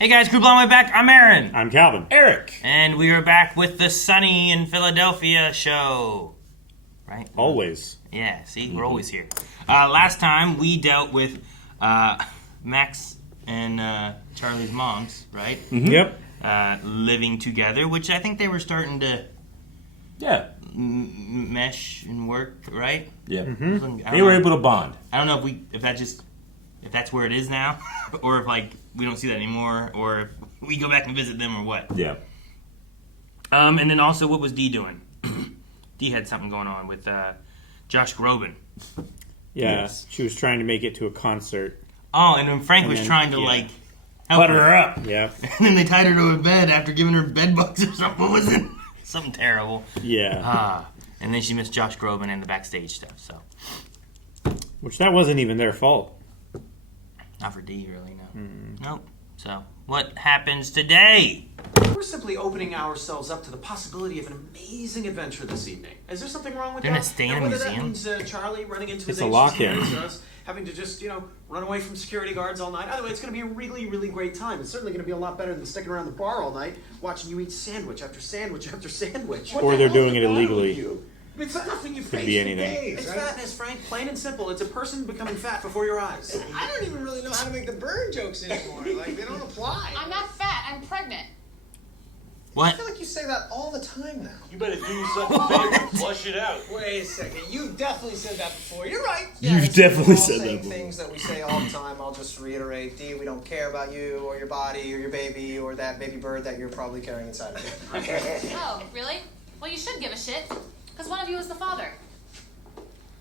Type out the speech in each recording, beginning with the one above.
Hey guys, Group Long Way Back. I'm Aaron. I'm Calvin. Eric. And we are back with the Sunny in Philadelphia show. Right? Always. Yeah, see? We're always here. Last time we dealt with Max and Charlie's moms, right? Mm-hmm. Yep. Living together, which I think they were starting to mesh and work, right? Yeah. Mm-hmm. They were able to bond. I don't know if that's where it is now, or if we don't see that anymore, or if we go back and visit them, or what. Yeah. And then also, what was Dee doing? Dee had something going on with Josh Grobin. Yeah, Yes. she was trying to make it to a concert. Oh, and then Frank And was then, trying to yeah. help Butter her up. Yeah. And then they tied her to a bed after giving her bed bugs or something. What was it? Something terrible. Yeah. And then she missed Josh Grobin and the backstage stuff. So Which that wasn't even their fault. not for Dee, really. No. Nope. So what happens today? We're simply opening ourselves up to the possibility of an amazing adventure this evening. Is there something wrong with They're that? gonna stay in a And whether museum? That means Charlie running into his It's a ancient lock-in. spirits, or us having to just, run away from security guards all night. Either way, it's going to be a really, really great time. It's certainly going to be a lot better than sticking around the bar all night watching you eat sandwich after sandwich after sandwich. Or they're doing it illegally. It's nothing you Could face be for anything. days, It's fatness, Frank. Plain and simple. It's a person becoming fat before your eyes. I don't even really know how to make the bird jokes anymore. Like, they don't apply. I'm not fat, I'm pregnant. I What? feel like you say that all the time now. You better do yourself a favor and flush it out. Wait a second. You've definitely said that before. You're right. You've it's- definitely we're all said saying that before. things that we say all the time. I'll just reiterate. Dee, we don't care about you or your body or your baby or that baby bird that you're probably carrying inside of you. Oh, really? Well, you should give a shit, because one of you is the father.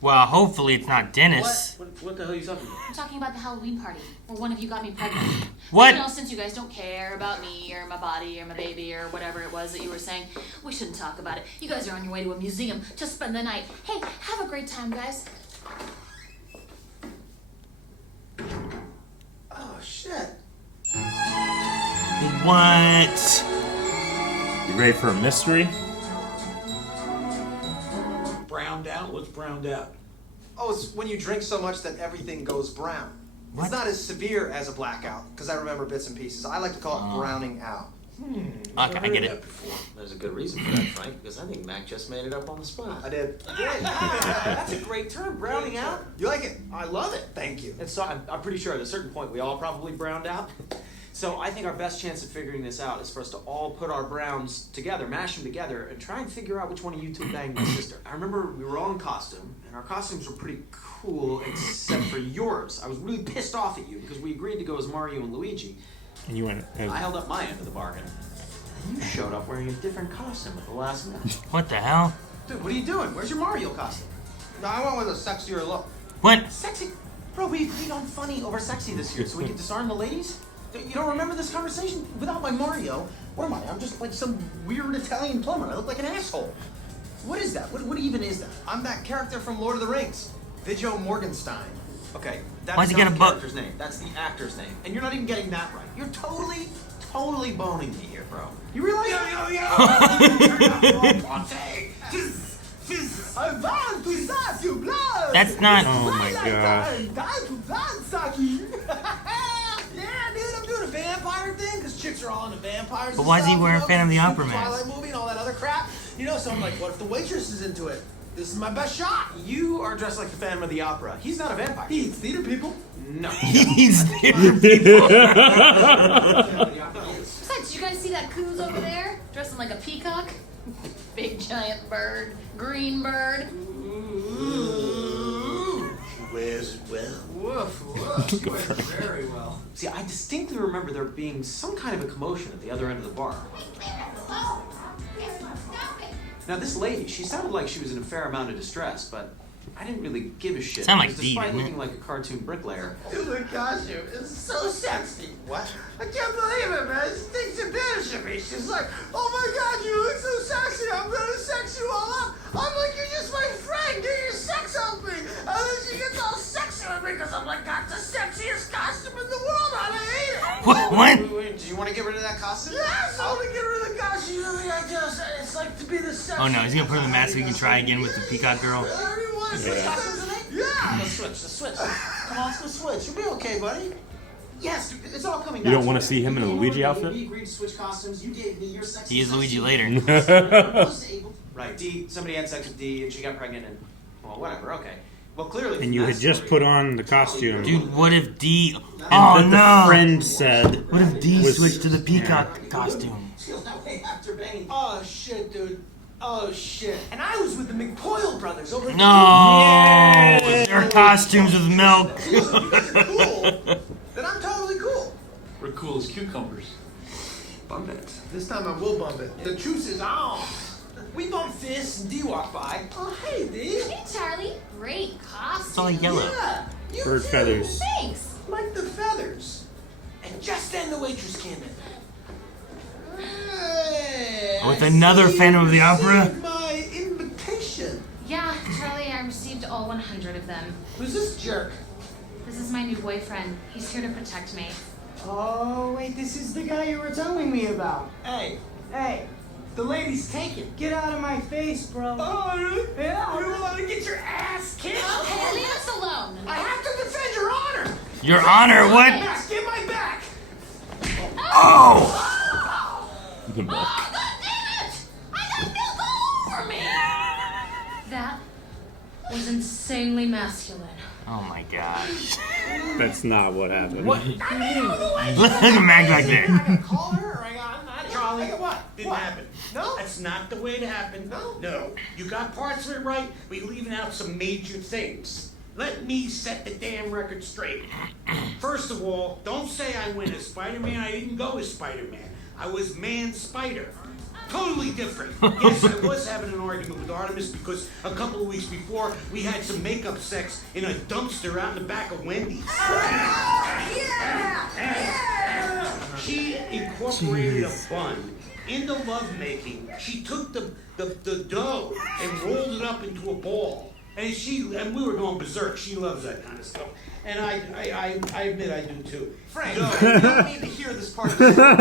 Well, hopefully it's not Dennis. What the hell are you talking about? I'm talking about the Halloween party, where one of you got me pregnant. What? Since you guys don't care about me or my body or my baby or whatever it was that you were saying, we shouldn't talk about it. You guys are on your way to a museum to spend the night. Hey, have a great time, guys. Oh, shit. What? You ready for a mystery? Browned out? What's browned out? Oh, it's when you drink so much that everything goes brown. What? It's not as severe as a blackout, because I remember bits and pieces. I like to call it browning out. Okay, I get it. There's a good reason for that, Frank, because I think Mac just made it up on the spot. I did. That's a great term, browning out. You like it? I love it. Thank you. And so I'm pretty sure at a certain point we all probably browned out. So I think our best chance of figuring this out is for us to all put our browns together, mash them together, and try and figure out which one of you two banged my sister. I remember we were all in costume, and our costumes were pretty cool, except for yours. I was really pissed off at you because we agreed to go as Mario and Luigi. And you went. I held up my end of the bargain. And you showed up wearing a different costume at the last minute. What the hell? Dude, what are you doing? Where's your Mario costume? No, I went with a sexier look. What? Sexy? Bro, we agreed on funny over sexy this year, so we could disarm the ladies? You don't remember this conversation? Without my Mario, what am I? I'm just like some weird Italian plumber. I look like an asshole. What is that? What even is that? I'm that character from Lord of the Rings, Viggo Morgenstein. Okay, that's Why's he not got a the book? character's name. That's the actor's name. And you're not even getting that right. You're totally boning me here, bro. You realize? I want to suck your blood. That's not. Oh my god. Yeah, dude, I'm doing a vampire thing because chicks are all into vampires. But and why is he stuff, wearing Phantom of the Opera mask? Twilight movie and all that other crap. So I'm like, what if the waitress is into it? This is my best shot. You are dressed like the Phantom of the Opera. He's not a vampire. He eats theater people. No. He's there. Besides, did you guys see that coos over there? Dressing like a peacock? Big giant bird. Green bird. Wears it well. Woof, woof. She wears it very well. See, I distinctly remember there being some kind of a commotion at the other end of the bar. Now, this lady, she sounded like she was in a fair amount of distress, but I didn't really give a shit. Sound like because Dee, despite didn't it? looking like a cartoon bricklayer, The costume is so sexy. What? I can't believe it, man. She thinks it better to me. She's like, oh my god, you look so sexy. I'm gonna sex you all up. I'm like, you're just my friend. Get your sex off me. And then she gets all sexy with me because I'm like, got the sexiest costume in the world. And I hate it. What? wait, do you want to get rid of that costume? Yes, I want to get rid of the costume. It's like to be the sex. Oh no, he's gonna put on the mask so he can try again with the peacock girl. Everyone. Yeah. Yeah. Let's switch. Come on, let's go switch. You'll be okay, buddy. Yes, it's all coming You back. don't wanna see him in a You Luigi came over to me, outfit? We agreed to switch costumes. You gave me your sexy. He is Luigi sex later. suit. Right, Dee. Somebody had sex with Dee, and she got pregnant, and well, whatever. Okay. Well, clearly. And you had just put on the costume. Dude, what if Dee... and Oh, that no! the friend said. What if Dee was- switched to the peacock costume? that way after banging. Oh shit, dude. Oh shit. And I was with the McPoyle brothers over. No! Their costumes with milk. If you guys are cool, then I'm totally cool. We're cool as cucumbers. Bump it. This time I will bump it. The truce is on. We bump fists and Dee walked by. Oh hey Dee. Hey, Charlie. Great costume. It's all yellow. Yeah. You Bird too. feathers. Thanks. Like the feathers. And just then the waitress came in. Hey, With I another see you Phantom of the Opera? received my invitation. Yeah, Charlie, I received all 100 of them. Who's this jerk? This is my new boyfriend. He's here to protect me. Oh, wait, this is the guy you were telling me about. Hey, the lady's taken. Get out of my face, bro. Oh, really? Yeah. You want to get your ass kicked? Okay, leave us alone. I have to defend your honor. Your honor, what? Back, get my back. Oh! The milk. Oh, God damn it! I got milk all over me! That was insanely masculine. Oh my gosh. That's not what happened. Look at Mag back there. I gotta call her, or I got Charlie, what? didn't happen. No? That's not the way it happened. No. You got parts of it right, but you're leaving out some major things. Let me set the damn record straight. First of all, don't say I went as Spider-Man. I didn't go as Spider-Man. I was Man-Spider. Totally different. Yes, I was having an argument with Artemis because a couple of weeks before we had some makeup sex in a dumpster out in the back of Wendy's. She incorporated a bun in the lovemaking. She took the dough and rolled it up into a ball. And we were going berserk. She loves that kind of stuff. And I admit I do too. Frank, So, you don't need to hear this part of the story.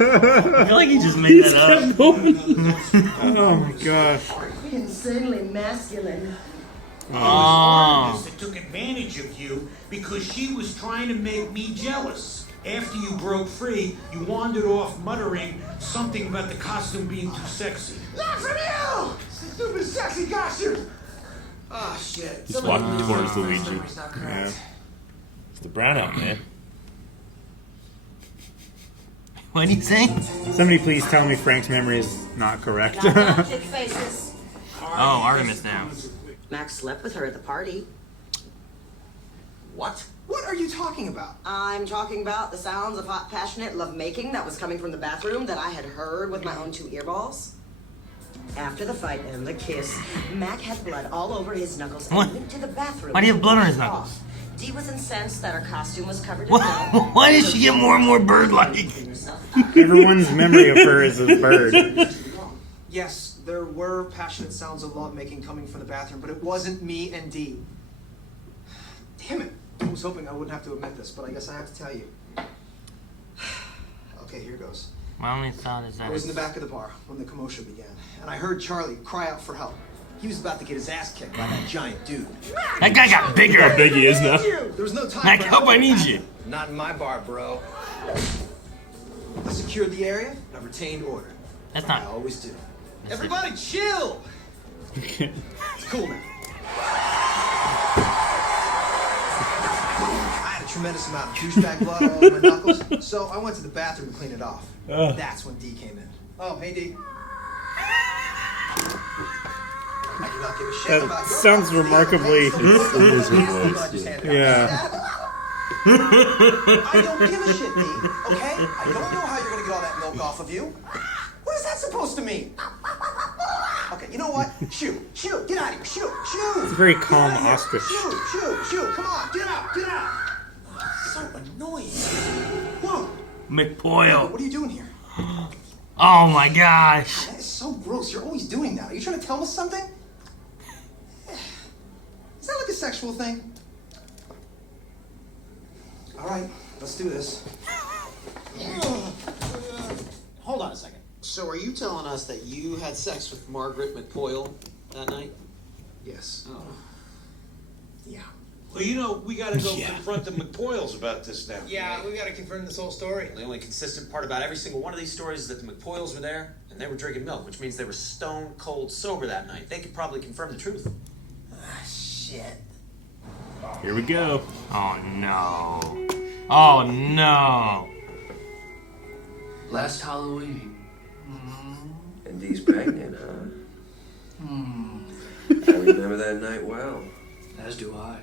I feel like he just made that up. Oh my gosh. Insanely masculine. Oh. Artemis that took advantage of you because she was trying to make me jealous. After you broke free, you wandered off muttering something about the costume being too sexy. Not from you! Stupid sexy costume! Ah, shit. He's walking towards Luigi. Memory's not correct. Yeah. It's the Brownout, man. What do you say? Somebody please tell me Frank's memory is not correct. Chick faces. Oh, Artemis now. Max slept with her at the party. What? What are you talking about? I'm talking about the sounds of hot, passionate lovemaking that was coming from the bathroom that I had heard with my own 2 earballs. After the fight and the kiss, Mac had blood all over his knuckles and What? went to the bathroom. Why do you have blood on his to wash knuckles? off. Dee was incensed that her costume was covered in Why, blood. why did she get more and more bird-like? Everyone's memory of her is a bird. Yes, there were passionate sounds of lovemaking coming from the bathroom, but it wasn't me and Dee. Damn it. I was hoping I wouldn't have to admit this, but I guess I have to tell you. Okay, here goes. My only thought is I that was in the it's... back of the bar when the commotion began, and I heard Charlie cry out for help. He was about to get his ass kicked by that giant dude. That guy got bigger. How big he is now. There was no time Mac, for help, I need you. Not in my bar, bro. I secured the area. I retained order. That's I not... always do. That's Everybody chill! It's cool now. I had a tremendous amount of douchebag blood all over my knuckles, so I went to the bathroom to clean it off. That's when Dee came in. Oh, hey Dee. I do not give a shit That about your sounds problems, Dee, remarkably- okay? It is her voice, I just handed out. Yeah. I don't give a shit, Dee, okay? I don't know how you're gonna get all that milk off of you. What is that supposed to mean? Okay, you know what? Shoo, get out of here, shoo. It's a very Get calm out of here. ostrich. Shoo, come on, get out. So annoying. Whoa, McPoyle. what are you doing here? Oh my gosh. That is so gross, you're always doing that. Are you trying to tell us something? Is that like a sexual thing? All right, let's do this. Hold on a second. So are you telling us that you had sex with Margaret McPoyle that night? Yes. Oh. Yeah. Well, you know, we gotta go confront the McPoyles about this now. Yeah, we gotta confirm this whole story. The only consistent part about every single one of these stories is that the McPoyles were there and they were drinking milk, which means they were stone cold sober that night. They could probably confirm the truth. Ah, shit. Here we go. Oh no. Oh no. Last Halloween. And Dee's pregnant, huh? I remember that night well. As do I.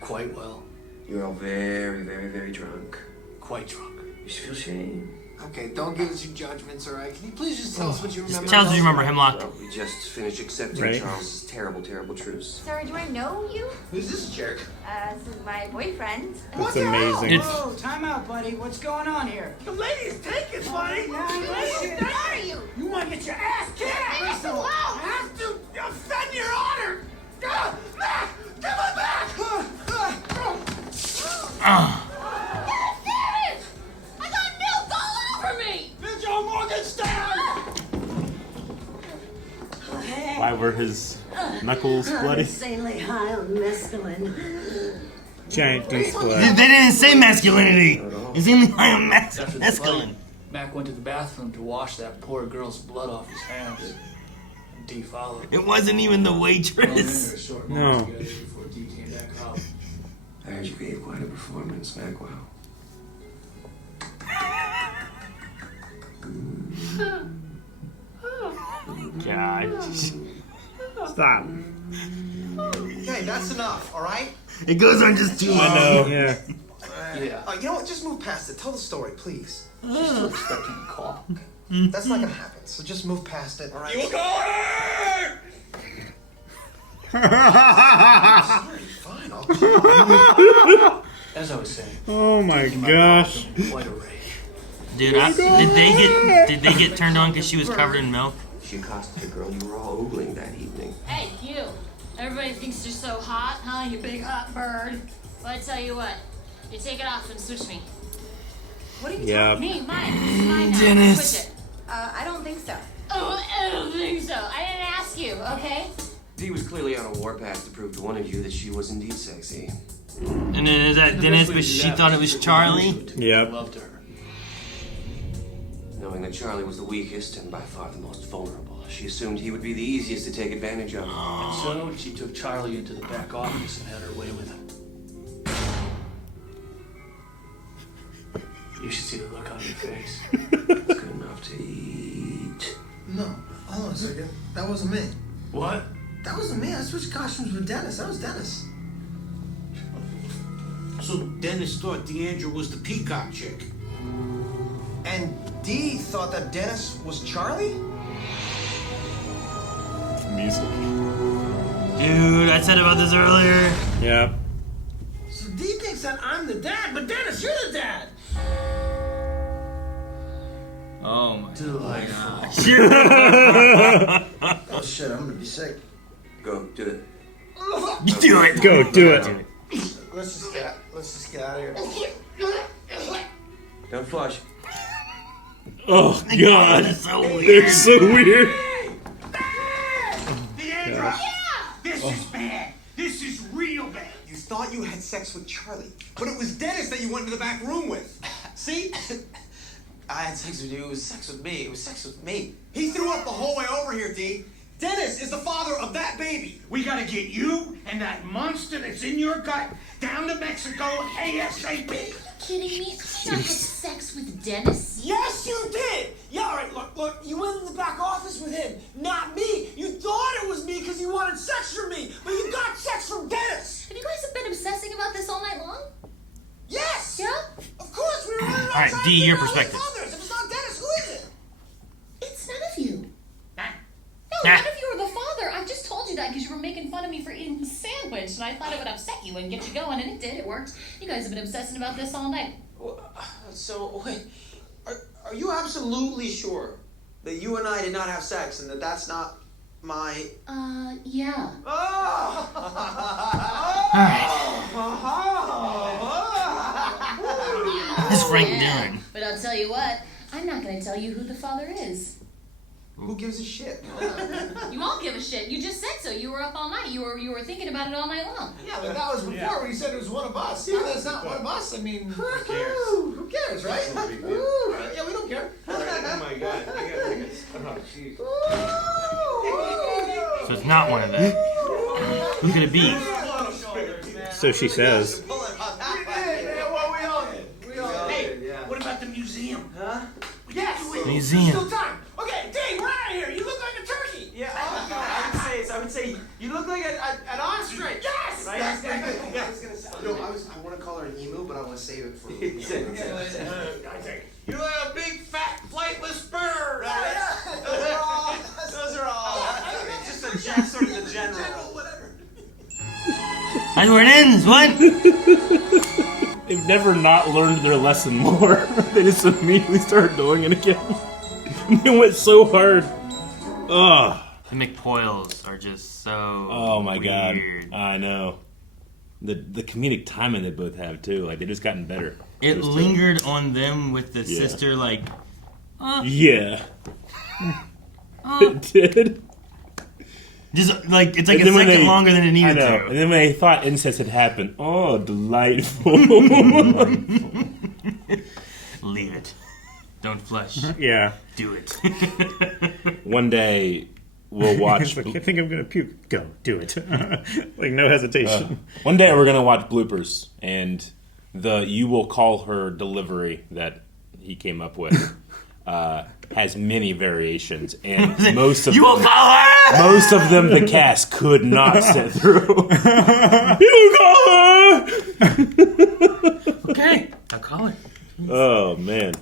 Quite well. You're all very, very, very drunk. Quite drunk. You should feel shame. Okay, don't give us your judgments, alright? Can you please just tell us what you remember? Tell us what you remember, Hemlock. Well, we just finished accepting Right. Charles's terrible, terrible truths. Sorry, do I know you? Who's this jerk? This is my boyfriend. That's amazing. It's Time out, buddy. What's going on here? The lady's taking, buddy. Who are you? You want to get your ass kicked? First of all, I have to offend your honor. Mac, give it back. God damn it! I got milk all over me! Joe Morgenstern. Why were his knuckles bloody? Insanely high on mescaline. Giant D They squad. didn't say masculinity. It's only high on After the fight, masculine. Mac went to the bathroom to wash that poor girl's blood off his hands. And Dee followed. It wasn't even the Well, waitress. a short No. moment together before Dee came back up. I heard you gave quite a performance, Macwell. God. Stop. Okay, that's enough, alright? It goes on just too long. I know. Yeah. Yeah. You know what? Just move past it. Tell the story, please. She's still expecting a call. That's not gonna happen. So just move past it, alright? You fine, I'll As I was saying, Oh my came out of the gosh. bathroom, quite a rage. Dude, did they get turned on because she was covered in milk? She accosted the girl you were all ogling that evening. Hey, you. Everybody thinks you're so hot, huh? You big hot bird. Well, I tell you what. You take it off and switch me. what are you Yeah. Me, mine. This is mine now. Dennis. Switch it. I don't think so. Oh, I don't think so. I didn't ask you, okay? Dee was clearly on a warpath to prove to one of you that she was indeed sexy. And then is that The Dennis, best way but to do she that thought it was was to remind Charlie? you to make Yep. love to her. Knowing that Charlie was the weakest and by far the most vulnerable, she assumed he would be the easiest to take advantage of. And so she took Charlie into the back office and had her way with him. You should see the look on your face. Good enough to eat. No, hold on a second. That wasn't me. What? That wasn't me. I switched costumes with Dennis. That was Dennis. So Dennis thought Deandra was the peacock chick. And Dee thought that Dennis was Charlie? Music. Dude, I said about this earlier. Yeah. So Dee thinks that I'm the dad, but Dennis, you're the dad. Oh my Delightful. Oh shit, I'm gonna be sick. Go, do it. You do it. Go, do it. Let's just get out of here. Don't flush. Oh god. That's so weird. They're so weird. Deandra! This is bad. This is real bad. You thought you had sex with Charlie, but it was Dennis that you went into the back room with. See? I had sex with you. It was sex with me. It was sex with me. He threw up the whole way over here, Dee. Dennis is the father of that baby. We gotta get you and that monster that's in your gut down to Mexico ASAP. Kidding me? I not had sex with Dennis. Yes, you did. Yeah, all right, look. You went in the back office with him, not me. You thought it was me because you wanted sex from me, but you got sex from Dennis. Have you guys been obsessing about this all night long? Yes. Yeah? Of course, we were running around. All right, trying to Dee, figure your out who perspective. the father is. If it's not Dennis, who is it? It's none of you. No, Ah. none of you are the father. I just told you that because you were making fun of me for eating the sandwich, and I thought it would upset you and get you going, and it did. It worked. You guys have been obsessing about this all night. So, wait. Are you absolutely sure that you and I did not have sex and that that's not my... Yeah. What's Frank doing? But I'll tell you what, I'm not going to tell you who the father is. Who gives a shit? You won't give a shit. You just said so. You were up all night. You were thinking about it all night long. Yeah, but that was before when he said it was one of us. Yeah, that's not one of us. I mean, who cares, right? Yeah, we don't care. Oh my god. Oh, jeez. So it's not one of them. Who could it be? So she says. Hey, what about the museum? Huh? Yes. Museum. Still time. Okay, Dave, we're out of here. You look like a turkey. Yeah, I would say you look like an ostrich. Yes. Right? Yes. I was gonna say. No, I want to call her an emu, but I want to save it for. I think you're a big fat flightless bird. Those are all. Just a sort of the general. Whatever. That's where it ends. What? They've never not learned their lesson more. They just immediately started doing it again. They went so hard. Ugh. The McPoyles are just so. Oh my weird. god. I know. The comedic timing they both have too. Like they just gotten better. It Those two. lingered on them with the sister, like. Yeah. It did. Just like it's like And a then when second longer than it I needed know. to. And then when they thought incest had happened, oh, delightful. Leave it. Don't flush. Yeah. Do it. One day we'll watch. Like, I think I'm gonna puke. Go, do it. Like no hesitation. One day we're gonna watch bloopers, and the "you will call her" delivery that he came up with has many variations, and most of You will call her. most of them the cast could not sit through. You will call her. Okay, I'll call her. Oh man.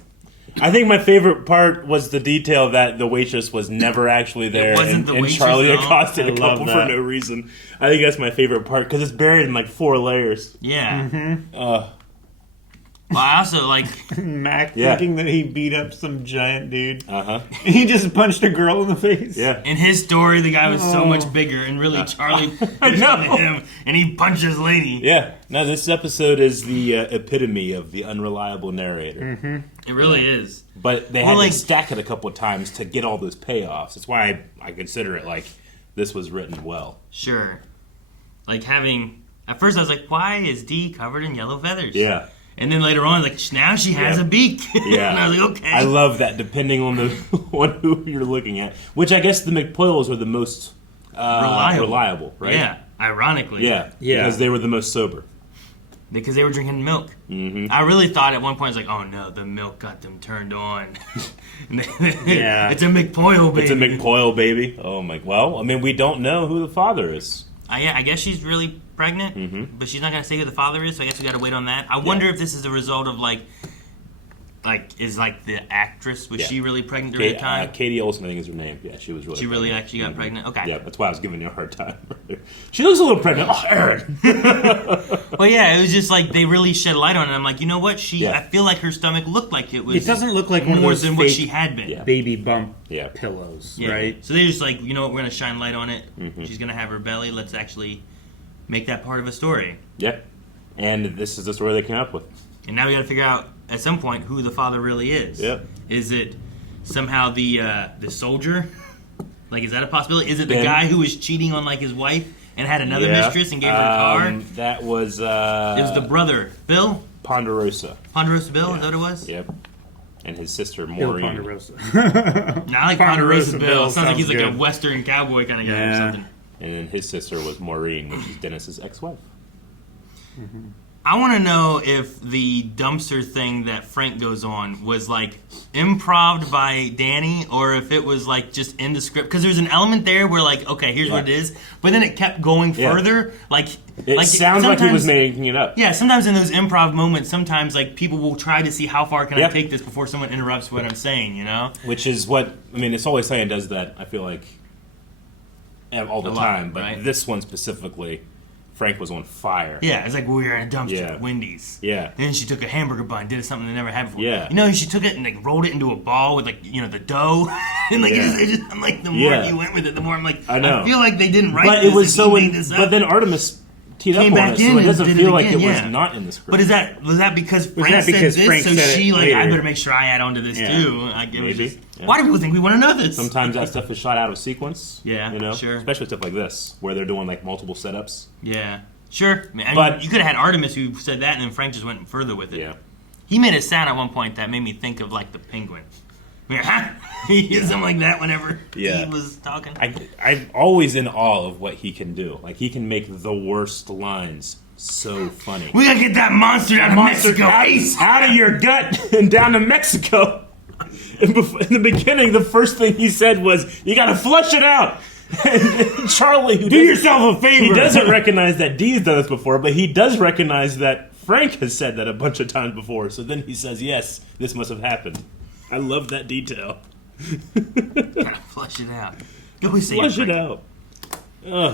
I think my favorite part was the detail that the waitress was never actually there, wasn't and, the and waitress Charlie at all? accosted a I love couple for that. no reason. I think that's my favorite part because it's buried in like 4 layers. Yeah. Uh, Well, I also like. Mac Yeah. thinking that he beat up some giant dude. Uh-huh. He just punched a girl in the face. Yeah. In his story, the guy was so much bigger, and really Charlie pushed know. him, and he punched his lady. Yeah. No, this episode is the epitome of the unreliable narrator. It really is. But they had to stack it a couple of times to get all those payoffs. That's why I consider it like this was written well. Sure. Like having... At first I was like, why is Dee covered in yellow feathers? Yeah. And then later on, like, now she has a beak. Yeah. And I was like, okay. I love that, depending on the on who you're looking at. Which I guess the McPoyles are the most reliable, right? Yeah, ironically. Yeah, because they were the most sober. Because they were drinking milk. Mm-hmm. I really thought at one point, I was like, oh no, the milk got them turned on. Yeah. It's a McPoyle baby. It's a McPoyle baby. Oh my! Well, I mean, we don't know who the father is. Yeah, I guess she's really pregnant, but she's not going to say who the father is, so I guess we got to wait on that. I wonder if this is a result of, is the actress, was she really pregnant during the time? Katie Olsen, I think is her name. Yeah, she was really She pregnant. really actually got pregnant? Okay. Yeah, that's why I was giving you a hard time. She looks a little pregnant. Oh, Aaron! Well, yeah, it was just like they really shed light on it. I'm like, you know what? I feel like her stomach looked like it was. It doesn't look like one of more those than what fake she had been. baby bump pillows, Yeah. right? So they're just like, you know what? We're going to shine light on it. She's going to have her belly. Let's actually make that part of a story. Yeah, and this is the story they came up with. And now we got to figure out at some point who the father really is. Yep. Is it somehow the soldier? Like, is that a possibility? Is it the Ben. guy who was cheating on his wife and had another mistress and gave her a car? That was. It was the brother, Bill. Ponderosa. Ponderosa Bill. Is that what it was? Yep. And his sister Bill Maureen. Ponderosa. No, I like Ponderosa Bill. Sounds like he's like good. a Western cowboy kind of guy or something. And then his sister was Maureen, which is Dennis's ex-wife. I want to know if the dumpster thing that Frank goes on was improv by Danny, or if it was just in the script. Because there's an element there where okay, here's what it is, but then it kept going further. It sounds like he was making it up. Yeah, sometimes in those improv moments, sometimes people will try to see how far can I take this before someone interrupts what I'm saying. You know, which is what It's Always Saying does that. I feel like all the time, but right? This one specifically. Frank was on fire. Yeah, it's like we were in a dumpster at Wendy's. Yeah. And then she took a hamburger bun, did something they never had before. Yeah. You know, she took it and rolled it into a ball with the dough. And I'm like, the more you went with it, the more I'm like, I know. I feel like they didn't write but this. It was so. Made this up. But then Artemis teed up came on back it, so in it and doesn't did feel it like again, it yeah. was not in the script. But was that because Frank that because said this, Frank so said she it like, I later? better make sure I add on to this Yeah. too? Like, it was Maybe. just, Yeah. why do people think we want to know this? Sometimes that stuff is shot out of sequence. Yeah, you know, sure. especially stuff like this where they're doing like multiple setups. Yeah, sure. I mean, But- you could have had Artemis who said that, and then Frank just went further with it. Yeah. He made a sound at one point that made me think of like the penguin. He used something like that whenever Yeah. he was talking. I'm always in awe of what he can do. Like he can make the worst lines so funny. We gotta get that monster out of Mexico, Ace! Out of your gut and down to Mexico. In the beginning, the first thing he said was, "You gotta flush it out." And Charlie, Do yourself a favor. He doesn't recognize that Dee's done this before, but he does recognize that Frank has said that a bunch of times before. So then he says, "Yes, this must have happened." I love that detail. Gotta flush it out. You always say Flush you're it pregnant.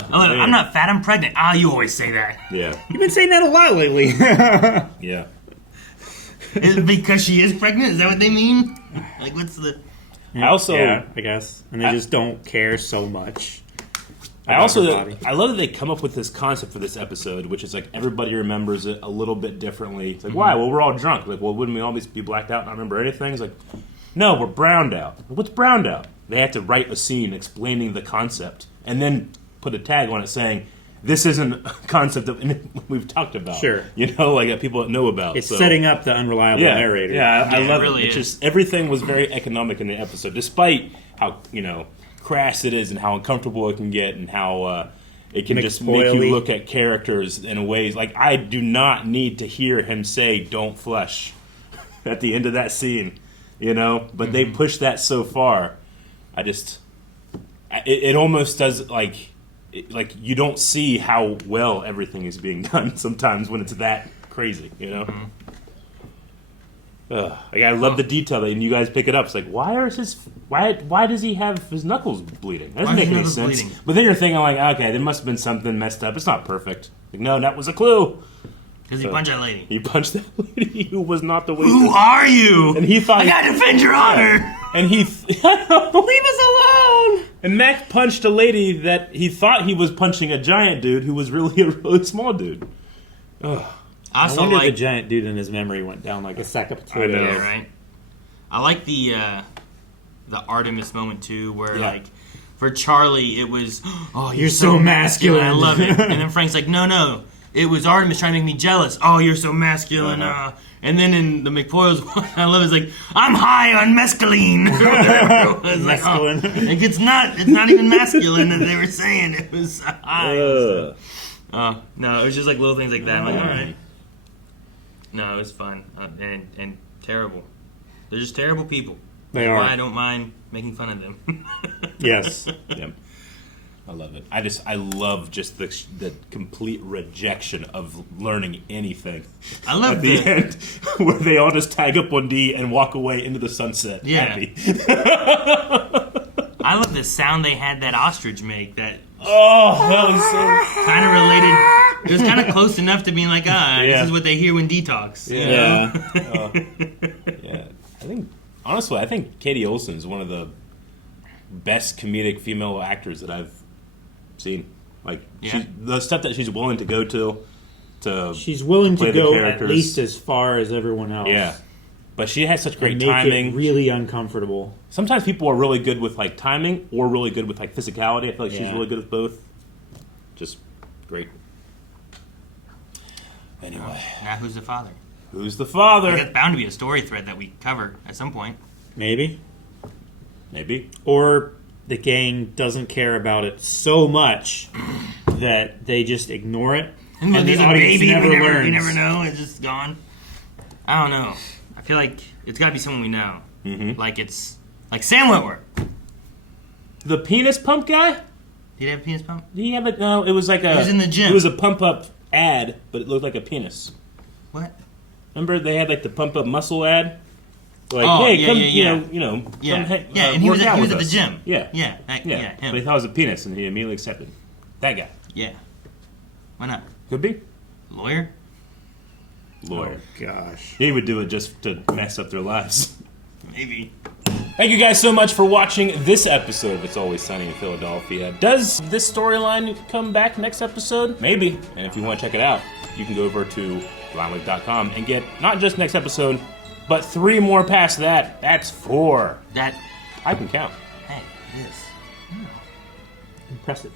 out. I'm not fat, I'm pregnant. Ah, you always say that. Yeah, You've been saying that a lot lately. yeah. Is it because she is pregnant? Is that what they mean? Like, what's the... I also, yeah, I guess, and they just don't care so much. I also, I love that they come up with this concept for this episode, which is like everybody remembers it a little bit differently. It's like, why? Well, we're all drunk. Like, well, wouldn't we all be blacked out and not remember anything? It's like, no, we're browned out. What's browned out? They have to write a scene explaining the concept and then put a tag on it saying, this isn't a concept that we've talked about. Sure. You know, like that people know about. It's so. setting up the unreliable narrator. Yeah, I love really it. It's is. just everything was very economic in the episode, despite how, crass it is and how uncomfortable it can get and how it can just make you McPoyles. look at characters in ways like I do not need to hear him say "don't flush" at the end of that scene, But they push that so far. It almost does like you don't see how well everything is being done sometimes when it's that crazy, Like I love the detail that you guys pick it up. It's like why does he have his knuckles bleeding? That doesn't make any sense. Bleeding? But then you're thinking like, okay, there must have been something messed up. It's not perfect. Like no, that was a clue. Because he punched that lady. He punched that lady who was not the waitress. Who are you? And he thought I gotta defend your honor. And he leave us alone. And Mac punched a lady that he thought he was punching a giant dude who was really a really small dude. Ugh. I Also, wonder if like, the giant dude in his memory went down like a sack of potatoes. yeah, right. I like the Artemis moment too, where like for Charlie it was, oh, you're so masculine. I love it. And then Frank's like, no, it was Artemis trying to make me jealous. Oh, you're so masculine. And then in the McPoyles one, I love it's like, I'm high on mescaline. It's like, like it's not even masculine as they were saying. It was high. No, it was just like little things like that. I'm like, all right. No, it was fun and terrible. They're just terrible people. They That's are. why I don't mind making fun of them. Yes. Yep. I love it. I love just the complete rejection of learning anything. I love at the end where they all just tag up on D and walk away into the sunset. Yeah. Happy. I love the sound they had that ostrich make. That that was so kind of related. It was kind of close enough to being like, Yeah. this is what they hear when D talks. you Yeah. know? Yeah. I think Katie Olsen is one of the best comedic female actors that I've seen. Like the stuff that she's willing to go to she's willing play to the go characters. at least as far as everyone else. Yeah. But she has such great and make timing. it really uncomfortable. Sometimes people are really good with like timing or really good with like physicality. I feel like she's really good with both. Just great. Anyway. Now who's the father? Who's the father? Like, that's bound to be a story thread that we cover at some point. Maybe. Or the gang doesn't care about it so much that they just ignore it, and the there's a audience baby, never learns. we never know. It's just gone. I don't know. I feel like it's got to be someone we know. Mm-hmm. Like it's like Sam Witwer. The penis pump guy? Did he have a penis pump? He had like no. It was like a. He was in the gym. It was a pump up ad, but it looked like a penis. What? Remember they had like the pump up muscle ad. Like, Oh, hey, yeah, come, yeah. come Yeah, and work he out was with at the us. gym. Yeah, Yeah, him. But he thought it was a penis, and he immediately accepted. That guy. Yeah. Why not? Could be. Lawyer? Oh, gosh. He would do it just to mess up their lives. Maybe. Thank you guys so much for watching this episode of It's Always Sunny in Philadelphia. Does this storyline come back next episode? Maybe. And if you want to check it out, you can go over to blindlink.com and get not just next episode, but 3 more past that. That's 4. That I can count. hey, it is. Impressive.